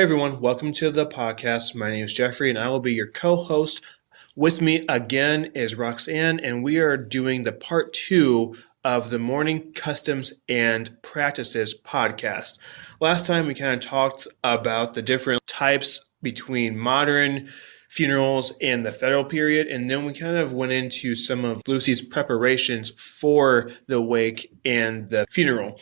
Hey everyone, welcome to the podcast. My name is Jeffrey and I will be your co-host. With me again is Roxanne, and we are doing the part 2 of the Mourning Customs and Practices podcast. Last time we kind of talked about the different types between modern funerals and the federal period, and then we kind of went into some of Lucy's preparations for the wake and the funeral.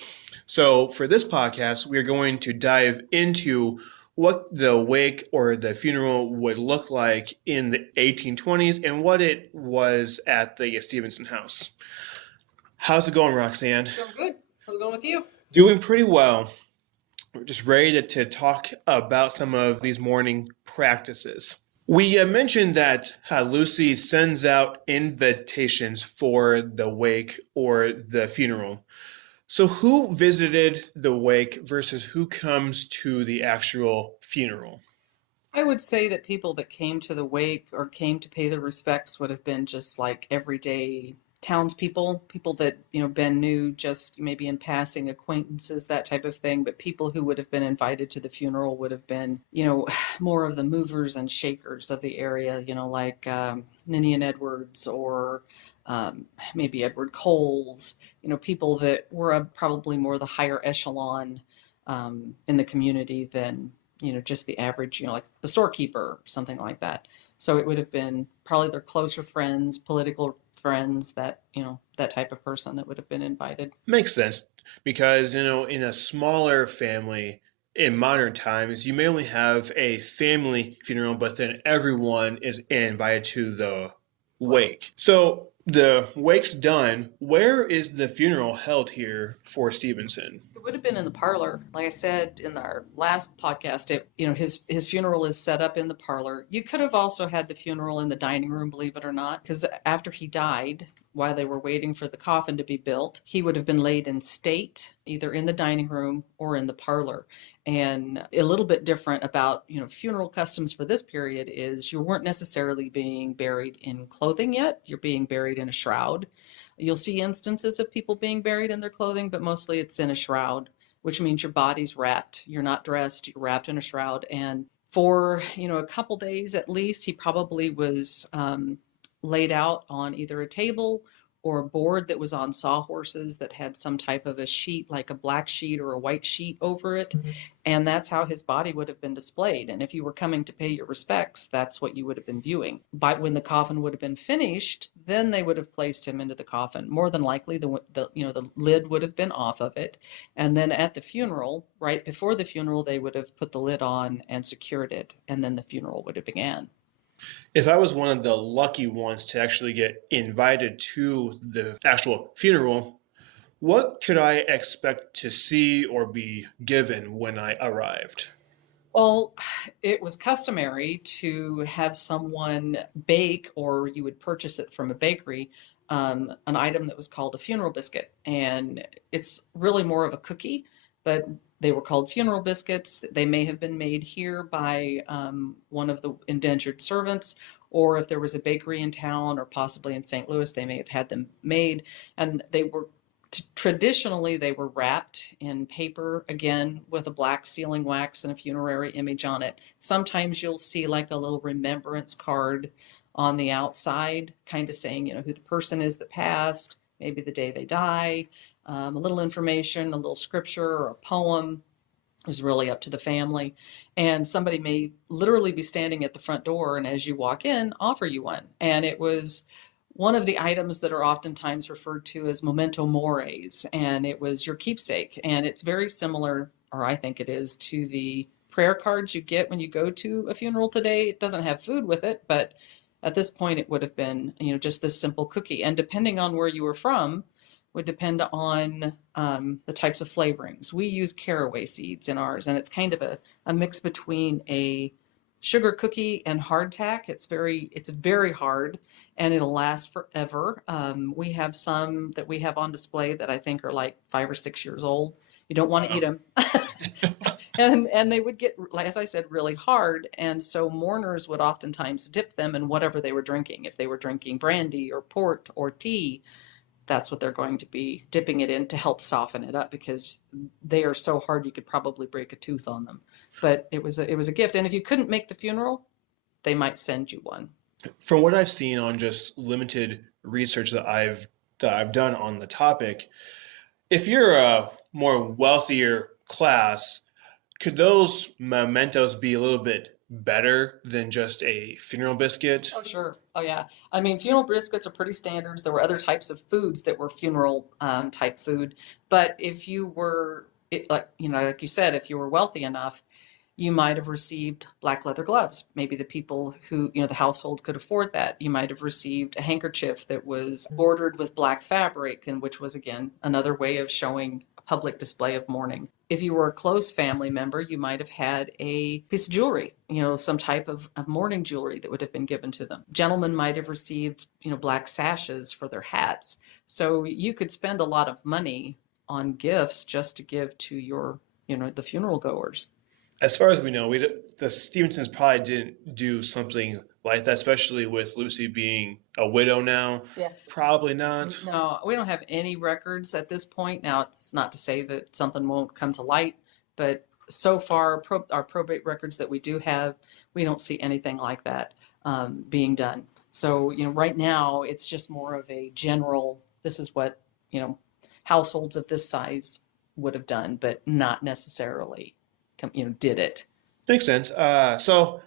So for this podcast, we're going to dive into what the wake or the funeral would look like in the 1820s and what it was at the Stephenson house. How's it going, Roxanne? Doing good. How's it going with you? Doing pretty well. We're just ready to talk about some of these mourning practices. We mentioned that Lucy sends out invitations for the wake or the funeral. So who visited the wake versus who comes to the actual funeral? I would say that people that came to the wake or came to pay their respects would have been just like everyday townspeople, people that, Ben knew just maybe in passing, acquaintances, that type of thing. But people who would have been invited to the funeral would have been, more of the movers and shakers of the area, like Ninian Edwards or maybe Edward Coles, people that were probably more the higher echelon in the community than just the average, like the storekeeper or something like that. So it would have been probably their closer friends, political friends, that, that type of person that would have been invited. Makes sense because, in a smaller family in modern times, you may only have a family funeral, but then everyone is invited to the wake. So the wake's done. Where is the funeral held here for Stephenson? It would have been in the parlor. Like I said in our last podcast, his funeral is set up in the parlor. You could have also had the funeral in the dining room, believe it or not, because after he died, while they were waiting for the coffin to be built, he would have been laid in state, either in the dining room or in the parlor. And a little bit different about, funeral customs for this period is you weren't necessarily being buried in clothing yet. You're being buried in a shroud. You'll see instances of people being buried in their clothing, but mostly it's in a shroud, which means your body's wrapped. You're not dressed, you're wrapped in a shroud. And for, a couple days at least, he probably was laid out on either a table or a board that was on sawhorses that had some type of a sheet, like a black sheet or a white sheet over it. Mm-hmm. And that's how his body would have been displayed. And if you were coming to pay your respects, that's what you would have been viewing. But when the coffin would have been finished, then they would have placed him into the coffin. More than likely, the lid would have been off of it. And then at the funeral, right before the funeral, they would have put the lid on and secured it. And then the funeral would have began. If I was one of the lucky ones to actually get invited to the actual funeral, what could I expect to see or be given when I arrived? Well, it was customary to have someone bake, or you would purchase it from a bakery, an item that was called a funeral biscuit. And it's really more of a cookie, but they were called funeral biscuits. They may have been made here by one of the indentured servants, or if there was a bakery in town or possibly in St. Louis, they may have had them made. And they were traditionally, they were wrapped in paper, again, with a black sealing wax and a funerary image on it. Sometimes you'll see like a little remembrance card on the outside, kind of saying, who the person is that passed, maybe the day they die. A little information, a little scripture or a poem is really up to the family. And somebody may literally be standing at the front door and as you walk in, offer you one. And it was one of the items that are oftentimes referred to as memento mores, and it was your keepsake. And it's very similar, or I think it is, to the prayer cards you get when you go to a funeral today. It doesn't have food with it, but at this point it would have been, just this simple cookie. And depending on where you were from, would depend on the types of flavorings. We use caraway seeds in ours, and it's kind of a mix between a sugar cookie and hardtack. It's very hard, and it'll last forever. We have some that we have on display that I think are like 5 or 6 years old. You don't want to eat them. And they would get, as I said, really hard. And so mourners would oftentimes dip them in whatever they were drinking. If they were drinking brandy or port or tea, that's what they're going to be dipping it in to help soften it up, because they are so hard you could probably break a tooth on them. But it was a gift. And if you couldn't make the funeral, they might send you one. From what I've seen on just limited research that I've done on the topic, if you're a more wealthier class, could those mementos be a little bit better than just a funeral biscuit? Oh, sure. Oh, yeah. I mean, funeral biscuits are pretty standards. There were other types of foods that were funeral type food. But if you were, like you said, if you were wealthy enough, you might have received black leather gloves. Maybe the people who, the household could afford that. You might have received a handkerchief that was bordered with black fabric, and which was, again, another way of showing a public display of mourning. If you were a close family member, you might have had a piece of jewelry, some type of mourning jewelry that would have been given to them. Gentlemen might have received, black sashes for their hats. So you could spend a lot of money on gifts just to give to your, the funeral goers. As far as we know, the Stevensons probably didn't do something like that, especially with Lucy being a widow now. Yeah. Probably not. No, we don't have any records at this point. Now, it's not to say that something won't come to light, but so far, our probate records that we do have, we don't see anything like that being done. So, right now, it's just more of a general, this is what, households of this size would have done, but not necessarily did it. Makes sense. So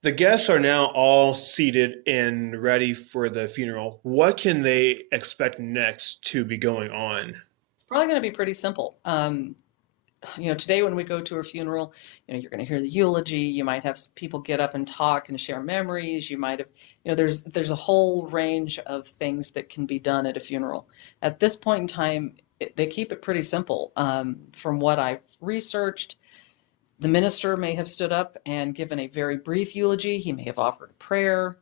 the guests are now all seated and ready for the funeral. What can they expect next to be going on? It's probably going to be pretty simple. Today when we go to a funeral, you're going to hear the eulogy. You might have people get up and talk and share memories. You might have, there's a whole range of things that can be done at a funeral. At this point in time, they keep it pretty simple. From what I've researched, the minister may have stood up and given a very brief eulogy. He may have offered a prayer,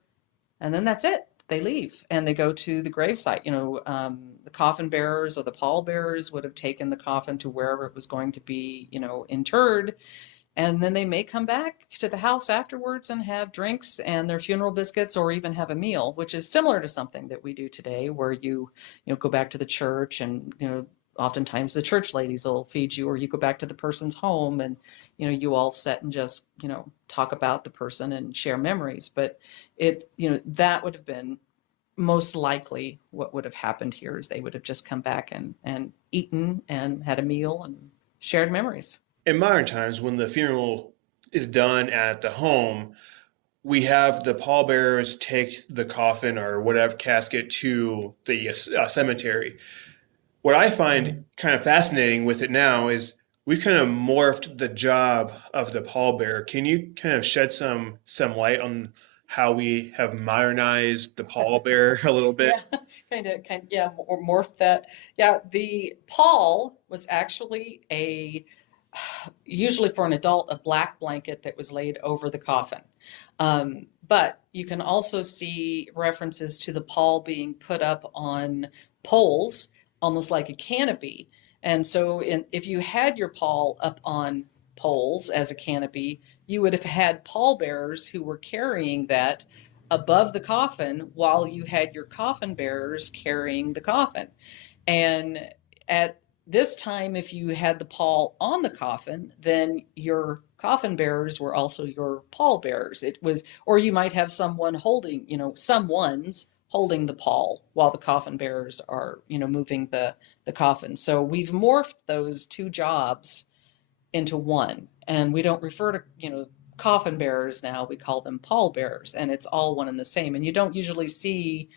and then that's it. They leave and they go to the gravesite. The coffin bearers or the pallbearers would have taken the coffin to wherever it was going to be, interred. And then they may come back to the house afterwards and have drinks and their funeral biscuits, or even have a meal, which is similar to something that we do today, where you go back to the church and, oftentimes the church ladies will feed you, or you go back to the person's home and, you all sit and just, talk about the person and share memories. But that would have been most likely what would have happened here, is they would have just come back and eaten and had a meal and shared memories. In modern times, when the funeral is done at the home, we have the pallbearers take the coffin or whatever casket to the cemetery. What I find kind of fascinating with it now is we've kind of morphed the job of the pallbearer. Can you kind of shed some light on how we have modernized the pallbearer a little bit? Yeah, yeah, or morphed that. Yeah, the pall was actually usually for an adult, a black blanket that was laid over the coffin. But you can also see references to the pall being put up on poles, almost like a canopy. And so if you had your pall up on poles as a canopy, you would have had pallbearers who were carrying that above the coffin while you had your coffin bearers carrying the coffin. And at this time, if you had the pall on the coffin, then your coffin bearers were also your pallbearers. It was, or you might have someone holding, someone's holding the pall while the coffin bearers are, moving the coffin. So we've morphed those two jobs into one, and we don't refer to, coffin bearers now. We call them pallbearers, and it's all one and the same. And you don't usually see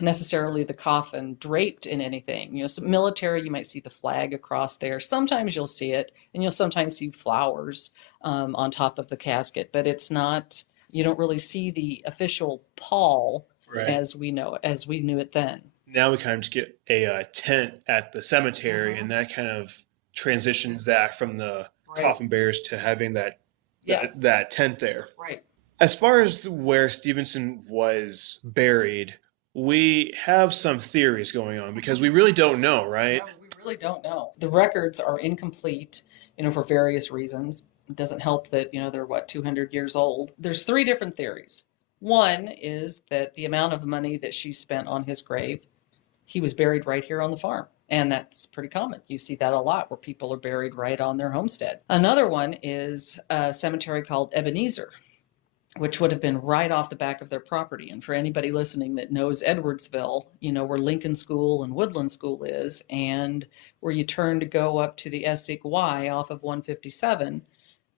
necessarily the coffin draped in anything. Some military, you might see the flag across there. Sometimes you'll see it, and you'll sometimes see flowers on top of the casket, but it's not, you don't really see the official pall as we know it, as we knew it then. Now we kind of just get a tent at the cemetery, and that kind of transitions that from the coffin bearers to having that tent there. Right. As far as where Stephenson was buried, we have some theories going on because we really don't know, right? No, we really don't know. The records are incomplete, for various reasons. It doesn't help that, they're 200 years old. There's 3 different theories. One is that the amount of money that she spent on his grave he was buried right here on the farm. And that's pretty common. You see that a lot where people are buried right on their homestead. Another one is a cemetery called Ebenezer, which would have been right off the back of their property. And for anybody listening that knows Edwardsville, where Lincoln School and Woodland School is, and where you turn to go up to the Essex-Y off of 157,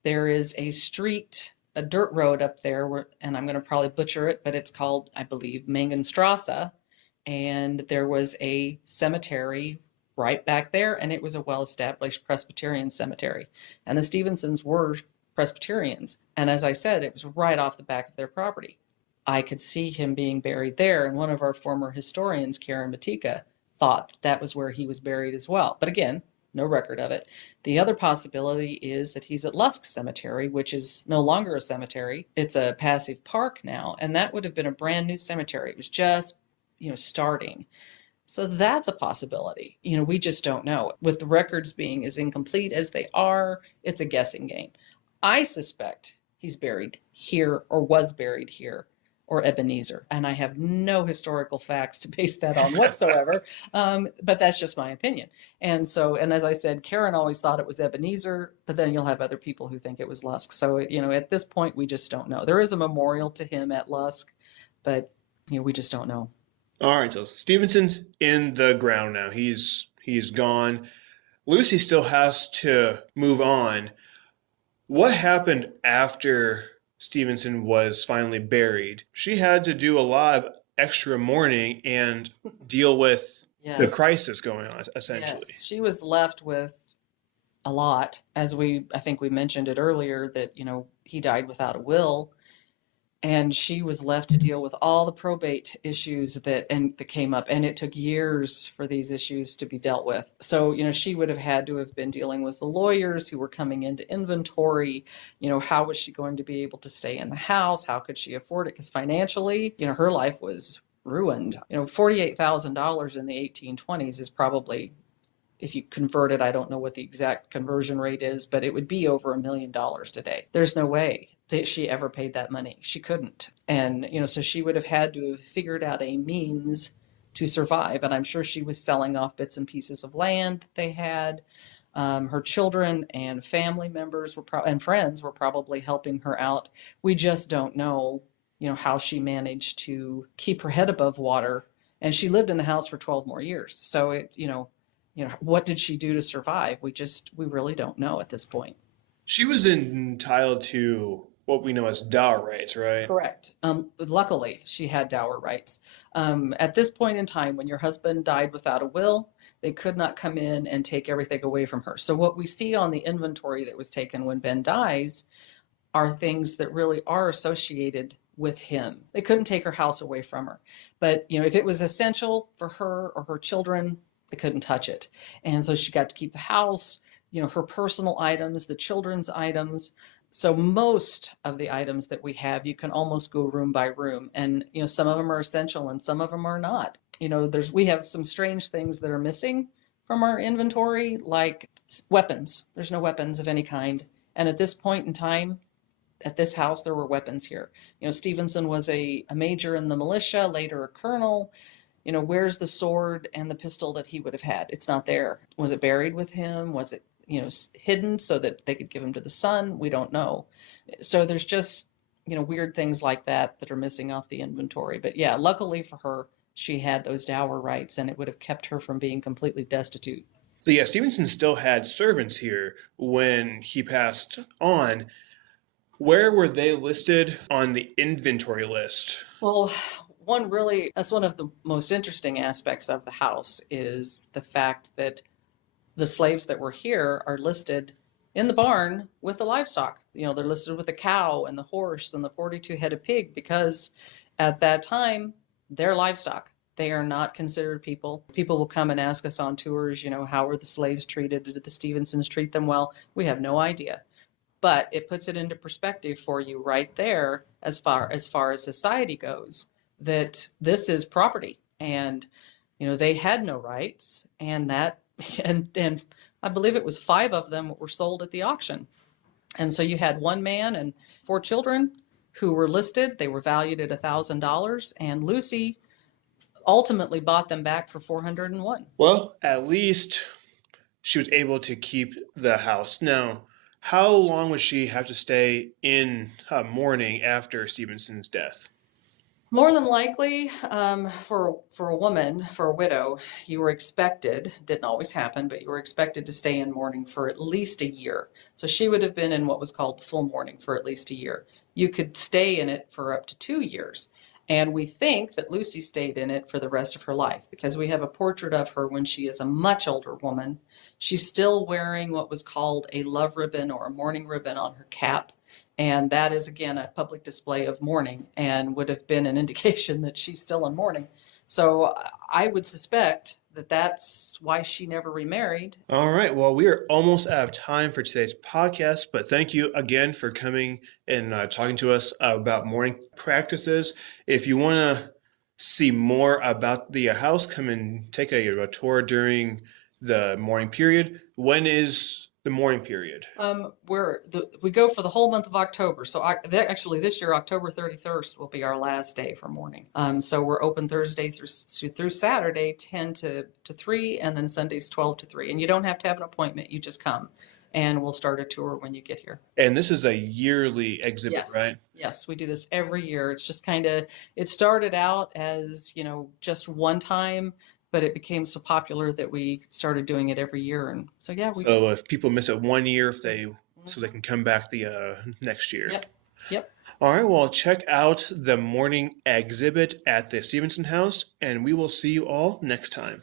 there is a street, a dirt road up there, and I'm going to probably butcher it, but it's called, I believe, Mangenstrasse. And there was a cemetery right back there, and it was a well-established Presbyterian cemetery. And the Stephensons were Presbyterians. And as I said, it was right off the back of their property. I could see him being buried there. And one of our former historians, Karen Matika, thought that was where he was buried as well. But again, no record of it. The other possibility is that he's at Lusk Cemetery, which is no longer a cemetery. It's a passive park now. And that would have been a brand new cemetery. It was just, starting. So that's a possibility. We just don't know. With the records being as incomplete as they are, it's a guessing game. I suspect he's buried here or was buried here or Ebenezer. And I have no historical facts to base that on whatsoever. But that's just my opinion. And as I said, Karen always thought it was Ebenezer, but then you'll have other people who think it was Lusk. So, at this point, we just don't know. There is a memorial to him at Lusk, but, we just don't know. All right, so Stephenson's in the ground now. He's gone. Lucy still has to move on. What happened after Stephenson was finally buried? She had to do a lot of extra mourning and deal with the crisis going on, essentially. Yes, she was left with a lot. As I think we mentioned it earlier, that, he died without a will. And she was left to deal with all the probate issues that came up. And it took years for these issues to be dealt with. So, she would have had to have been dealing with the lawyers who were coming into inventory. How was she going to be able to stay in the house? How could she afford it? Because financially, her life was ruined. $48,000 in the 1820s is probably, if you convert it, I don't know what the exact conversion rate is, but it would be over $1 million today. There's no way that she ever paid that money. She couldn't. And, so she would have had to have figured out a means to survive. And I'm sure she was selling off bits and pieces of land that they had. Her children and family members and friends were probably helping her out. We just don't know, how she managed to keep her head above water. And she lived in the house for 12 more years. So what did she do to survive? We really don't know at this point. She was entitled to what we know as Dour Rights, right? Correct. Luckily, she had Dour Rights. At this point in time, when your husband died without a will, they could not come in and take everything away from her. So what we see on the inventory that was taken when Ben dies are things that really are associated with him. They couldn't take her house away from her. But, if it was essential for her or her children, they couldn't touch it. And so she got to keep the house, her personal items, the children's items. So most of the items that we have, you can almost go room by room. And, some of them are essential and some of them are not. We have some strange things that are missing from our inventory, like weapons. There's no weapons of any kind. And at this point in time, at this house, there were weapons here. Stephenson was a major in the militia, later a colonel. Where's the sword and the pistol that he would have had? It's not there. Was it buried with him? Was it, hidden so that they could give him to the son? We don't know. So there's just, weird things like that are missing off the inventory. But yeah, luckily for her, she had those Dour Rights, and it would have kept her from being completely destitute. But yeah, Stephenson still had servants here when he passed on. Where were they listed on the inventory list? Well, that's one of the most interesting aspects of the house, is the fact that the slaves that were here are listed in the barn with the livestock. They're listed with the cow and the horse and the 42-headed pig, because at that time, they're livestock. They are not considered people. People will come and ask us on tours, how were the slaves treated? Did the Stephensons treat them well? We have no idea. But it puts it into perspective for you right there, as far as society goes, that this is property, and they had no rights, and I believe it was 5 of them were sold at the auction. And so you had one man and 4 children who were listed. They were valued at $1,000, and Lucy ultimately bought them back for 401. Well, at least she was able to keep the house. Now, how long would she have to stay in mourning after Stephenson's death? More than likely, for a woman, for a widow, you were expected, didn't always happen, but you were expected to stay in mourning for at least a year. So she would have been in what was called full mourning for at least a year. You could stay in it for up to 2 years. And we think that Lucy stayed in it for the rest of her life because we have a portrait of her when she is a much older woman. She's still wearing what was called a love ribbon or a mourning ribbon on her cap. And that is, again, a public display of mourning and would have been an indication that she's still in mourning. So I would suspect that that's why she never remarried. All right. Well, we are almost out of time for today's podcast, but thank you again for coming and talking to us about mourning practices. If you want to see more about the house, come and take a tour during the mourning period. When is the mourning period? We go for the whole month of October. So actually, this year, October 31st will be our last day for mourning. So we're open Thursday through Saturday, 10 to 3, and then Sundays 12 to 3. And you don't have to have an appointment. You just come, and we'll start a tour when you get here. And this is a yearly exhibit, Yes. right? Yes, we do this every year. It's just it started out as, just one time, but it became so popular that we started doing it every year. And so, yeah, So if people miss it one year, so they can come back the next year. Yep. All right, well, check out the mourning exhibit at the Stephenson House, and we will see you all next time.